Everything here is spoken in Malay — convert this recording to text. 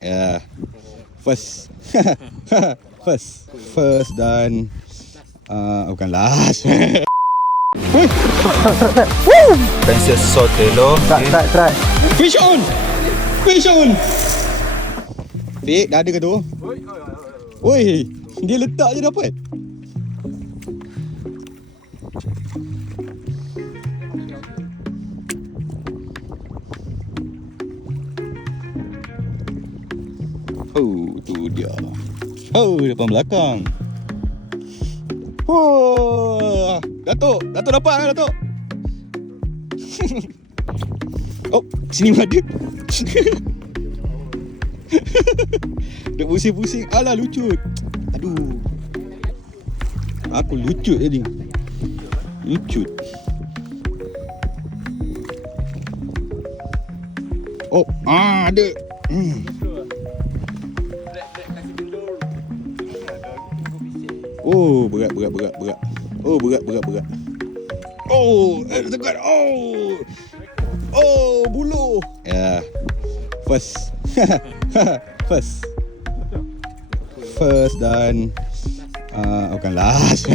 Ya. First. First dan bukan last. Pensel sote lo. Try. Fish on. Fik, dah ada ke tu? Oi, dia letak je dapat. Oh, tu dia. Oh, depan belakang. Oh, Datuk dapat kan Datuk? Oh, sini pun ada. Dia pusing-pusing. Alah, lucut. Aduh. Aku lucut tadi. Lucut. Oh, ada. Oh, berat. Oh, berat. Oh, tegat. Oh, buluh. Ya. First. First dan bukan last.